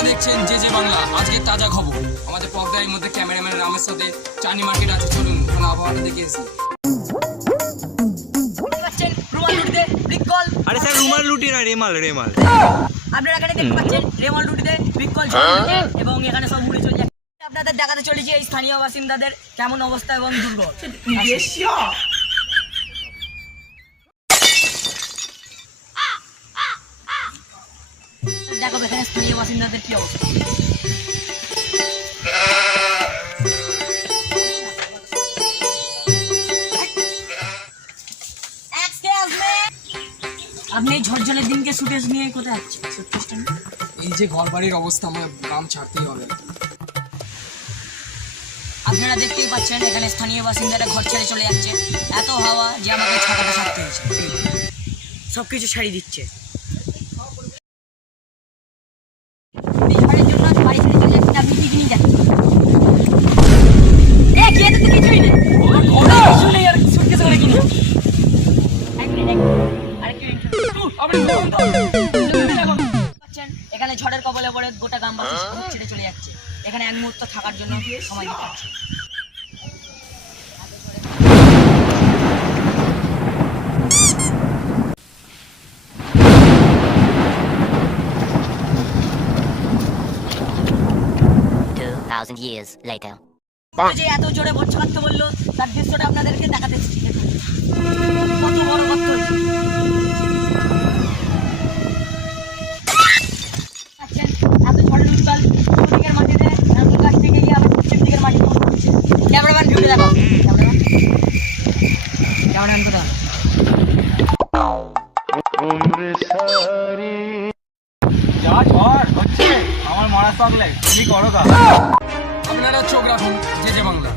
আপনারা দেখছেন যে বাংলা। আজকে তাজা খবর আমাদের পর্দার মধ্যে ক্যামেরাম্যান রামের সাথে চানি মার্কেট আছে। চলুন ওখানে আবহাওয়াটা দেখে এসি। আরে স্যার রুমাল লুটি না, রেমাল রেমাল। আপনারা এখানে দেখতে পাচ্ছেন রেমাল রুটিতে বিকল এবং এখানে সব উড়ে চলে যাচ্ছে। আপনাদের দেখাতে চলেছি এই স্থানীয় বাসিন্দাদের কেমন অবস্থা এবং দুর্ভোগ। দেখাবো এখানে স্থানীয় বাসিন্দাদের কি অবস্থা। আপনি ঝড়ঝড়ের দিনকে সুটেজ নিয়ে কোথায় যাচ্ছেন? এই যে ঘর বাড়ির অবস্থা, আমার গ্রাম ছাড়তেই হবে। আপনারা দেখতেই পাচ্ছেন এখানে স্থানীয় বাসিন্দারা ঘর ছেড়ে চলে যাচ্ছে। এত হাওয়া যে আমাকে ছাতাটা ছাড়তে হয়েছে, সবকিছু ছাড়িয়ে দিচ্ছে। বাড়ি ছেড়ে চলে যাচ্ছে, আপনি কি নিয়ে যাচ্ছেন? কিছুই নেই, কিছু নেই আর সুটকেস করে কিনে। এখানে ঝড়ের কবলে পড়ে গোটা গ্রামবাসী ছেড়ে চলে যাচ্ছে। এখানে এক মুহূর্ত থাকার জন্য সময় দিতে হচ্ছে। years later. যে এত জোরে বর্ষা কাটতে বললো তার দৃশ্যটা আপনাদেরকে দেখাতে কত বড় গর্ত হয়েছে। এত ঝড়ের উত্তাল দিকের মাটিতে গাছ থেকে গিয়ে আবার পশ্চিম দিকের মাটিতে পড়ছে। ক্যামেরাম্যান ভিডিও দেখাও, ক্যামেরাম্যান কোথা? যা ঝড় হচ্ছে আমার মারা থাকলে তুমি করো কা। আপনারা চোখ রাখুন যে বাংলা।